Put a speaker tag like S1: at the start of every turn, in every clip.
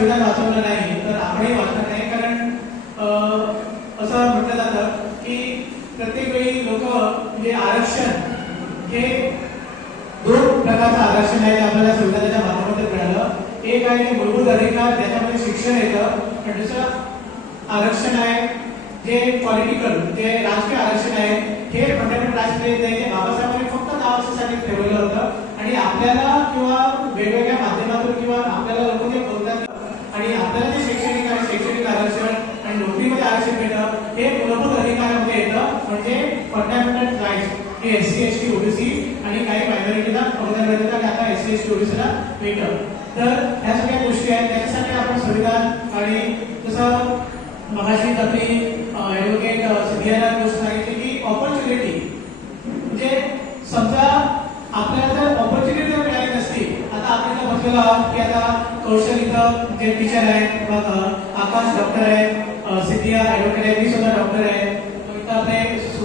S1: संविधान वाचवलं नाही. तर आपणही वाचणार नाही. कारण अं, असं म्हटलं जातं की प्रत्येक वेळी लोक म्हणजे आरक्षण हे दोन प्रकारचं आरक्षण आहे ते आपल्याला संविधानाच्या माध्यमातून मिळालं. एक आहे ते मूलभूत अधिकार त्याच्यामध्ये शिक्षण येतं. पण दुसरं आरक्षण आहे जे पॉलिटिकल जे राजकीय आरक्षण आहे हे फंडामेंटल राष्ट्र येत बाबासाहेबांनी फक्त दहा वर्षासाठी ठेवलेलं होतं. आणि आपल्याला किंवा वेगवेगळ्या माध्यमातून किंवा आपल्याला लोक जे बोलतात आणि आपल्याला जे शैक्षणिक आणि शैक्षणिक आरक्षण आणि नोकरीमध्ये आरक्षण मिळतं हे मूलभूत अधिकारामध्ये येतं म्हणजे फंडामेंटल राईट्स हे S C S T OBC आणि काही मायनॉरिटीला अनुदान मिळतं आणि आता एस सी एस टी ओबीसीला मिळतं तर ह्या सगळ्या गोष्टी आहेत. त्याच्यासाठी आपण संविधान आणि जसं मगाशी आपली ऍडव्होकेट सिद्धियाला गोष्ट सांगितली की ऑपॉर्च्युनिटी म्हणजे समजा आपल्याला जर ऑपॉर्च्युनिटी जर मिळाली नसती आता आपण इथं बसलेलो आहोत की आता कौशल इथं जे टीचर आहेत किंवा आकाश डॉक्टर आहेत सिद्धिया ऍडव्होकेट आहे मी सुद्धा डॉक्टर आहे.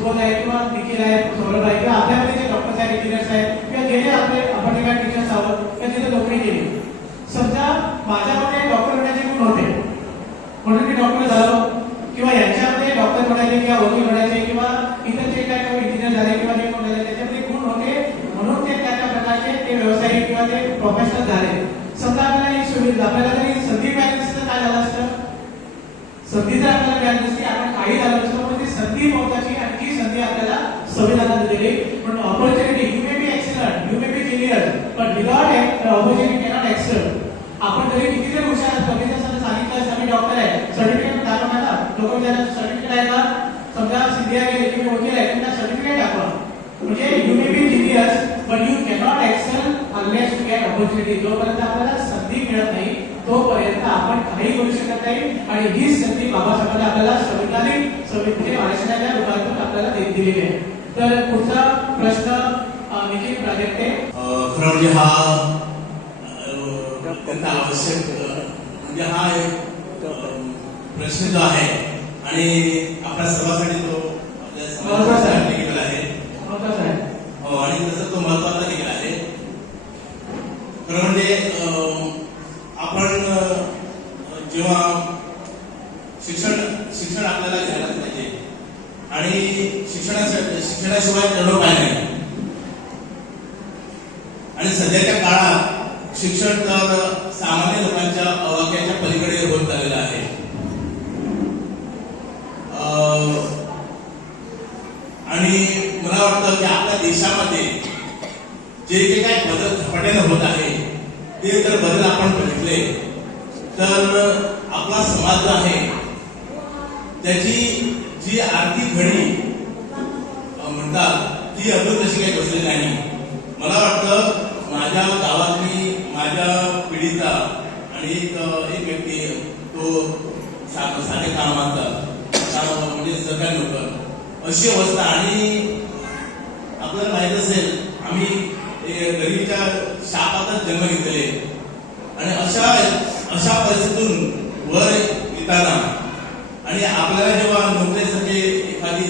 S1: सुबोध आहे किंवा निखिल आहे सौरभ आहे किंवा आपल्यामध्ये जे डॉक्टर्स आहेत इंजिनियर्स आहेत किंवा गेले आपले आपण काय टीचर्स आहोत किंवा तिथे नोकरी केली. समजा माझ्यामध्ये डॉक्टर होण्याचे गुण होते? म्हणून मी डॉक्टर झालो किंवा यांच्यामध्ये डॉक्टर बनायचे किंवा वकील बनायचे किंवा इतर जे काय काही इंजिनियर झाले किंवा जे कोण झाले त्याच्यामध्ये गुण होते? म्हणून ते त्या त्या प्रकारचे ते व्यावसायिक किंवा ते प्रोफेशनल झाले. समजा आपल्याला ही सुविधा आपल्याला तरी संधी मिळाली नसती काय झालं असतं? संधी जर आपल्याला मिळाली असती आपण काही झालं नसतं पण ती संधी महत्वाची आणि ती संधी आपल्याला संविधानात दिलेले पण opportunity you may be excellent you may be genius पण विदाउट ऑपॉर्च्युनिटी कॅनॉट एक्सेल आपण जरी किती जरी हुशार असतो मी सांगितलं आम्ही डॉक्टर आहे सर्टिफिकेट दाखवा ना लोक विचारतात सर्टिफिकेट आहे का? समजा सिद्धिया गेले की वकील आहे त्यांना सर्टिफिकेट दाखवा. म्हणजे you may be genius but you cannot excel unless you get opportunity जोपर्यंत आपल्याला संधी मिळत नाही तोपर्यंत आपण काही करू शकत नाही. आणि ही संधी बाबासाहेबांनी आपल्याला संविधानिक संविधान आरक्षणाच्या रूपातून आपल्याला दिलेली आहे. तर पुढचा प्रश्न निखिल प्राजक्ते.
S2: खरं म्हणजे हा अत्यंत आवश्यक म्हणजे हा एक प्रश्न जो आहे आणि आपल्या सर्वांसाठी तो आपल्या
S1: आहे.
S2: हो आणि तसं तो महत्त्वाचा देखील आहे. खरं म्हणजे अं, आपण अं, जेव्हा शिक्षण शिक्षण आपल्याला घ्यायलाच पाहिजे आणि शिक्षणासाठी शिक्षणाशिवाय जणू काय नाही. आणि सध्याच्या काळात शिक्षण तर सामान्य लोकांच्या अवाक्याच्या पलीकडे होत चाललेलं आहे. आणि मला वाटतं की आपल्या देशामध्ये जे जे काही बदल झपाट्याने होत आहे ते जर बदल आपण बघितले तर आपला समाज जो आहे त्याची जी आरती घडी म्हणतात ती अजून तशी काही बसलेली नाही. मला वाटतं माझ्या गावातली माझ्या पिढीचा आणि एक एक व्यक्ती तो सा- साधे कामाचा म्हणजे सरकारी नोकर. अशी अवस्था आणि आपल्याला माहीत असेल आम्ही गरीबच्या शापातच जन्म घेतले आणि अशा अशा परिस्थितीतून वर येताना आणि आपल्याला जेव्हा नोकरीसाठी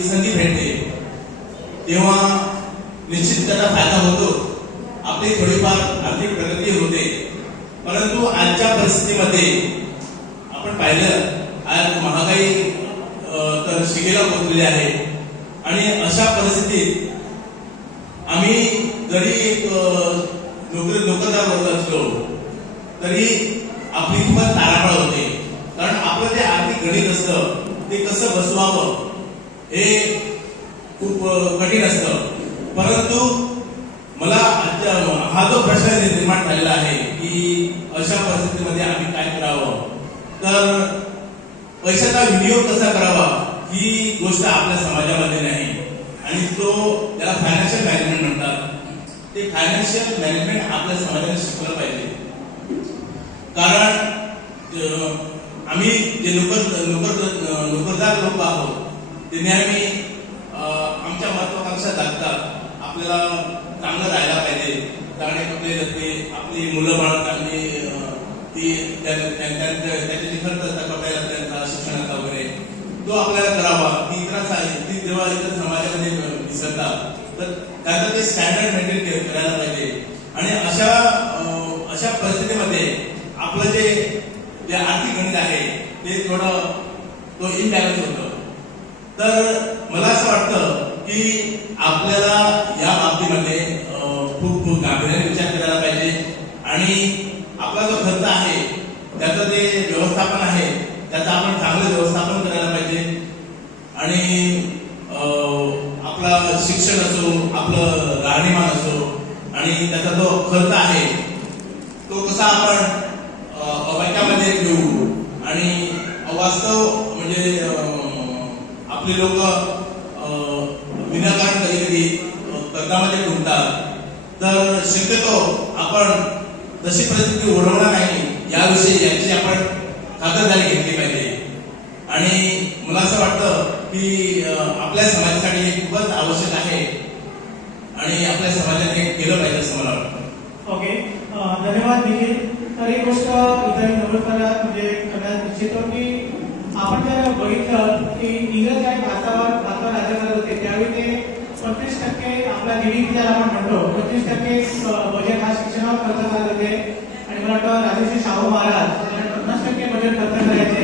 S2: संधी भेटते तेव्हा निश्चित त्याचा फायदा होतो. आपली थोडीफार आर्थिक प्रगती होते. परंतु आजच्या परिस्थितीमध्ये आपण पाहिलं आज महागाई तर शिगेला पोहोचलेली आहे. आणि अशा परिस्थितीत आम्ही जरी एक नोकरी नोकरदार होत असलो तरी आपली किंमत ताराफळ होते. कारण आपलं जे आर्थिक गणित असतं ते कसं बसवावं हे खूप कठीण असतं. परंतु मला हा जो प्रश्न निर्माण झालेला आहे की अशा परिस्थितीमध्ये आम्ही काय करावं? तर पैशाचा विनियोग कसा करावा? ही गोष्ट आपल्या समाजामध्ये नाही. आणि तो त्याला फायनान्शियल मॅनेजमेंट म्हणतात ते फायनान्शियल मॅनेजमेंट आपल्या समाजाने शिकवलं पाहिजे. कारण आम्ही जे नोकर नोकर नोकरदार लोक आहोत ते नेहमी आमच्या महत्वाकांक्षा जगतात आपल्याला चांगलं राहायला पाहिजे. चांगले कपडे लत्ते आपली मुलं बाळ चांगली ती त्या- त्या- त्या- खर्च असतात कपड्या शिक्षणाचा वगैरे. तो आपल्याला करावा. ती इतर ती जेव्हा इतर समाजामध्ये दिसतात तर त्याचं ते स्टँडर्ड मेंटेन करायला पाहिजे. आणि अशा अशा परिस्थितीमध्ये आपलं जे जे आर्थिक गणित आहे ते थोडं तो इनबॅलन्स होतो. तर मला असं वाटतं की आपल्याला या बाबतीमध्ये खूप खूप गांभीर्याने विचार करायला पाहिजे. आणि आपला जो खर्च आहे त्याचं जे व्यवस्थापन आहे त्याचं आपण चांगलं व्यवस्थापन करायला पाहिजे. आणि आपला आपलं शिक्षण असो आपलं राहणीमान असो आणि त्याचा जो खर्च आहे तो कसा आपण अं, घेऊ? आणि अवास्तव आपले लोक विनाकारण कधी कधी कर्कामध्ये गुंततात. तर शक्यतो आपण तशी परिस्थिती ओढवणार नाही याविषयी याची आपण खातरदारी घेतली पाहिजे. आणि मला असं वाटतं की आपल्या समाजासाठी हे खूपच आवश्यक आहे. आणि आपल्या समाजाने केलं पाहिजे असं मला वाटतं.
S1: ओके. धन्यवाद निखिल. तर एक गोष्ट इथे मी म्हणजे करण्यात इच्छितो की आपण जर बघितलं की इंग्रज आणि भारतावर भारतावर राज्य करत होते त्यावेळी ते पंचवीस टक्के आपला जीडीपी ज्याला आपण म्हणतो. पंचवीस टक्के बजेट हा शिक्षणावर खर्च करत होते. आणि मला वाटतं राजेश्री शाहू महाराज पन्नास टक्के बजेट खर्च करायचे.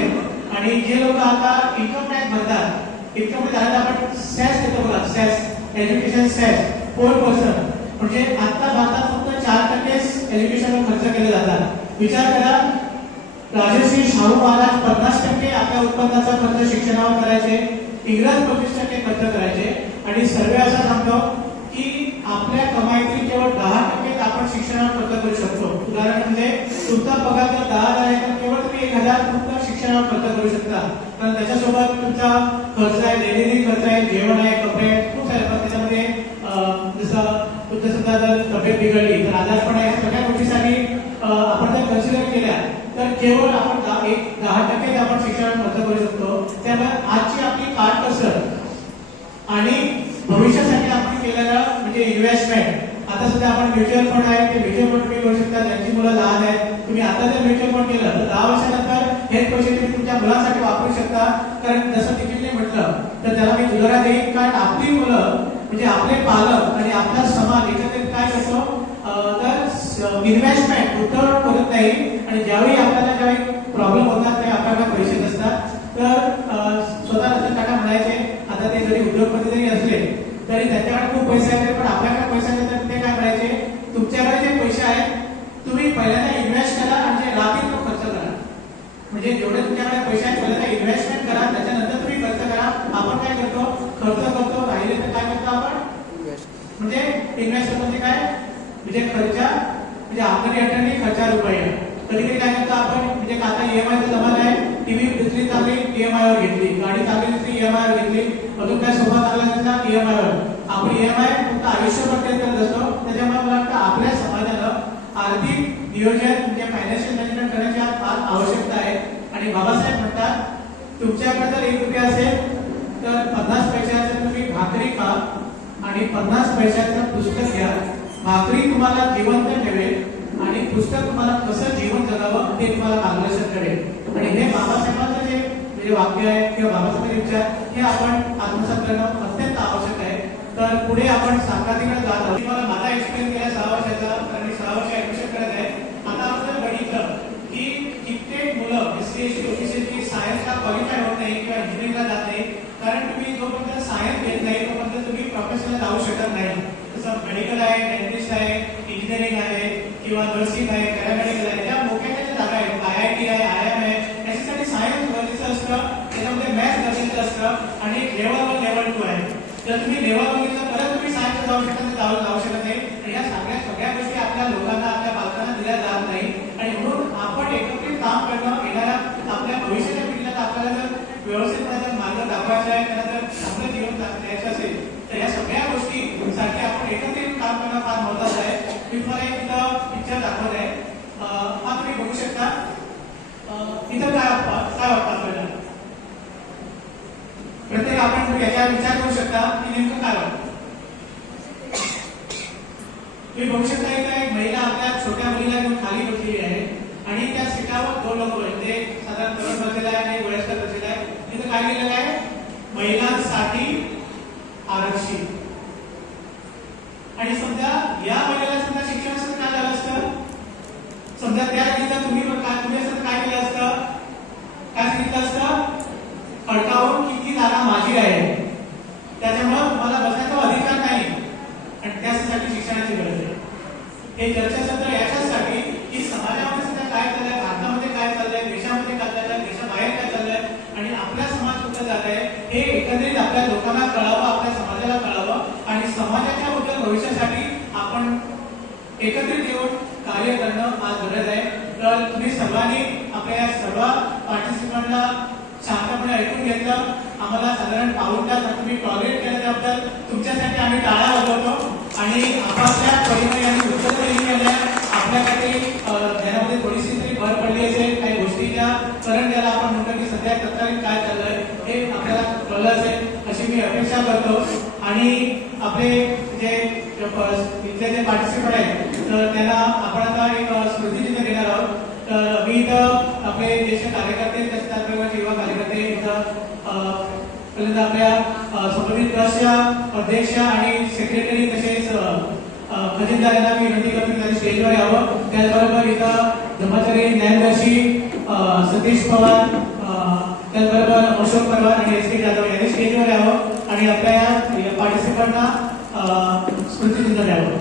S1: आणि जे लोक आता इन्कम टॅक्स भरतात इन्कम टॅक्स आपण सॅस देतो बघा cess education cess four percent म्हणजे आता भारतात फक्त चार टक्केच एज्युकेशनवर खर्च केले जातात. विचार करा राजश्री शाहू महाराज पन्नास टक्के आपल्या उत्पन्नाचा खर्च शिक्षणावर करायचे इंग्रज पंचवीस टक्के खर्च करायचे. आणि सर्वे असा सांगतो की आपल्या कमाईतील केवळ दहा टक्के आपण शिक्षणावर खर्च करू शकतो. उदाहरण म्हणजे तुमचा पगार जर दहा हजार आहे तर केवळ तुम्ही एक हजार रुपये शिक्षणावर खर्च करू शकता. कारण त्याच्यासोबत तुमचा खर्च आहे दैनंदिन खर्च आहे जेवण आहे कपडे खूप सारे पण त्याच्यामध्ये जसं तुमचं समजा जर तब्येत बिघडली तर आजारपण आहे सगळ्या गोष्टीसाठी आपण जर कन्सिडर केल्या तर केवळ आपण एक दहा टक्केच आपण शिक्षण खर्च करू शकतो त्यामुळे आजची आपली काटकसर आणि भविष्यासाठी आपण केलेलं म्हणजे इन्व्हेस्टमेंट आता सध्या आपण म्युच्युअल फंड आहे ते म्युच्युअल फंड तुम्ही करू शकता. ज्यांची मुलं लहान आहेत. तुम्ही आता जर म्युच्युअल फंड केलं तर दहा वर्षानंतर हेच पैसे तुम्ही तुमच्या मुलांसाठी वापरू शकता. कारण जसं निखिलने म्हटलं तर त्याला मी उदाहरण देईन. कारण आपली मुलं म्हणजे आपले पालक आणि आपला समाज एकत्रित काय करतो? इन्व्हेस्टमेंट गुंतवणूक करत नाही. आणि ज्यावेळी आपल्याला ज्यावेळी प्रॉब्लेम होतात त्यावेळी आपल्याकडे पैसे नसतात. तर स्वतः रतन टाटा म्हणायचे आता ते जरी उद्योगपती जरी असले तरी त्यांच्याकडे खूप पैसे आहेत पण आपल्याकडे पैसे नाही तर ते काय करायचे तुमच्याकडे जे पैसे आहेत तुम्ही पहिल्यांदा इन्व्हेस्ट करा आणि जे राहतील तो खर्च करा. म्हणजे जेवढे तुमच्याकडे पैसे आहेत पहिल्यांदा इन्व्हेस्टमेंट करा त्याच्यानंतर तुम्ही खर्च करा. आपण काय करतो? खर्च करतो. राहिले तर काय करतो आपण? म्हणजे इन्व्हेस्ट म्हणजे काय? म्हणजे खर्चा म्हणजे आपली अटर्नी हजार रुपये कधी कधी काय करतो आपण म्हणजे का आता ईएमआय चा जमाना आहे टीव्ही घेतली चालली ईएमआय वर घेतली. गाडी चालली घेतली ईएमआय वर घेतली. अजून काय सोफा चांगला घेतला ईएमआय वर. आपण ईएमआय फक्त आयुष्यभर तेच करत असतो त्याच्यामुळे मला वाटतं आपल्या समाजानं आर्थिक नियोजन म्हणजे फायनान्शियल मॅनेजमेंट करण्याची आज फार आवश्यकता आहे. आणि बाबासाहेब म्हणतात तुमच्याकडे जर एक रुपया असेल तर पन्नास पैशाचं तुम्ही भाकरी खा आणि पन्नास पैशाचं पुस्तक घ्या. भाकरी तुम्हाला जिवंत ठेवेल. पुस्तक तुम्हाला कसं जीवन जगावं ते तुम्हाला मार्गदर्शन करेल. आणि हे बाबासाहेबांचं जे म्हणजे वाक्य आहे किंवा बाबासाहेबांचे विचार हे आपण आत्मसात करणं अत्यंत आवश्यक आहे. तर पुढे आपण साकातीकडे जात आहोत. मला माझा एक्सपिरियन्स गेल्या सहा वर्षाचा कारण मी सहा वर्ष ऍडमिशन करत आहे. आता आपण बघितलं की कित्येक मुलं एस सी एस ओबीसी की सायन्सला क्वालिफाय होत नाही किंवा इंजिनिअरिंगला जात नाही कारण तुम्ही जोपर्यंत सायन्स घेत नाही तोपर्यंत तुम्ही प्रोफेशनल जाऊ शकत नाही. जसं मेडिकल आहे डेंटिस्ट आहे इंजिनिअरिंग आहे किंवा नर्सिंग आहे पॅरामेडिकल आहे त्या मोठ्या ज्या जागा आहेत आय आय टी आहे आय एम आहे याच्यासाठी सायन्स गरजेचं असतं त्याच्यामध्ये मॅथ्स गरजेचं असतं आणि लेवल वन लेवल टू आहे. तर तुम्ही लेवल बघितलं परत तुम्ही सायन्स जाऊ शकता जाऊ जाऊ शकत नाही. आणि या सगळ्या सगळ्या गोष्टी आपल्या लोकांना आपल्या बालकांना दिल्या जात नाही. आणि म्हणून आपण एकत्रित काम करणं येणाऱ्या आपल्या भविष्याच्या पिढीला आपल्याला जर व्यवस्थित जर मार्ग दाखवायचा आहे त्यांना जर चांगलं जीवन द्यायचं असेल तर या सगळ्या गोष्टीसाठी आपण एकत्रित काम करणं फार महत्वाचं आहे. मी तुम्हाला एक पिक्चर दाखवत आहे हा तुम्ही बघू शकता. इथं काय काय वाटतं आपल्याला? प्रत्येक आपण याच्यावर विचार करू शकता की नेमकं काय वाटतं. तुम्ही बघू शकता इथं एक महिला आपल्या छोट्या मुलीला घेऊन खाली बसलेली आहे आणि त्या सीटावर दोन लोक ते साधारण तरुण बसलेला आहे आणि वयस्कर बसलेला आहे तिथं काय लिहिलेलं आहे? महिलांसाठी आरक्षित आणि समजा या महिलेला समजा शिक्षणासाठी काय समजा त्या ठिकाणी तुम्ही काय तुम्ही असं काय केलं असतं? काय सांगितलं असतं? फडकावून की ती जागा माझी आहे. त्याच्यामुळं मला बसण्याचा अधिकार नाही. आणि त्यासाठी शिक्षणाची गरज आहे. हे चर्चासत्र याच्यासाठी की समाजामध्ये सध्या काय चाललंय भारतामध्ये काय चाललंय देशामध्ये काय चाललंय देशाबाहेर काय चाललंय आणि आपला समाज कुठं जात आहे हे एकंदरीत आपल्या लोकांना कळावं आपल्या समाजाला कळावं आणि समाजाच्या उज्ज्वल भविष्यासाठी आपण एकत्रित येऊन कार्य करणं आज गरज आहे. तर तुम्ही सर्वांनी आपल्या या सर्व पार्टिसिपंटला शांतपणे ऐकून घेतलं. आम्हाला साधारण पाऊण तास तुम्ही टॉलरेट केलं त्याबद्दल. तुमच्यासाठी आम्ही टाळा वाजवतो. आणि आपापल्या परिणामी आणि उत्तर परिणामी आपल्याकडे त्यामध्ये थोडीशी तरी भर पडली असेल. काही गोष्टीच्या करंट ज्याला आपण म्हणतो की सध्या तत्कालीन काय चाललंय हे आपल्याला कळलं असेल. अशी मी अपेक्षा करतो. आणि आपले जे इथले जे पार्टिसिपंट आहेत तर त्यांना आपण आता एक स्मृतिचिन्ह देणार आहोत. तर मी इथं आपले ज्येष्ठ कार्यकर्ते तसेच युवा कार्यकर्ते इथं पहिल्यांदा म्हणजे आपल्या संबंधित ट्रस्टच्या अध्यक्ष आणि सेक्रेटरी तसेच अ, खजिनदार यांना मी विनंती करतो त्यांनी स्टेजवर यावं. त्याचबरोबर इथं धर्माचारी न्यायदर्शी सतीश पवार त्याचबरोबर अशोक पवार आणि एस के जाधव द्यावं यावं आणि आपल्या या पार्टिसिपंटना स्मृतीचिन्ह द्यावं.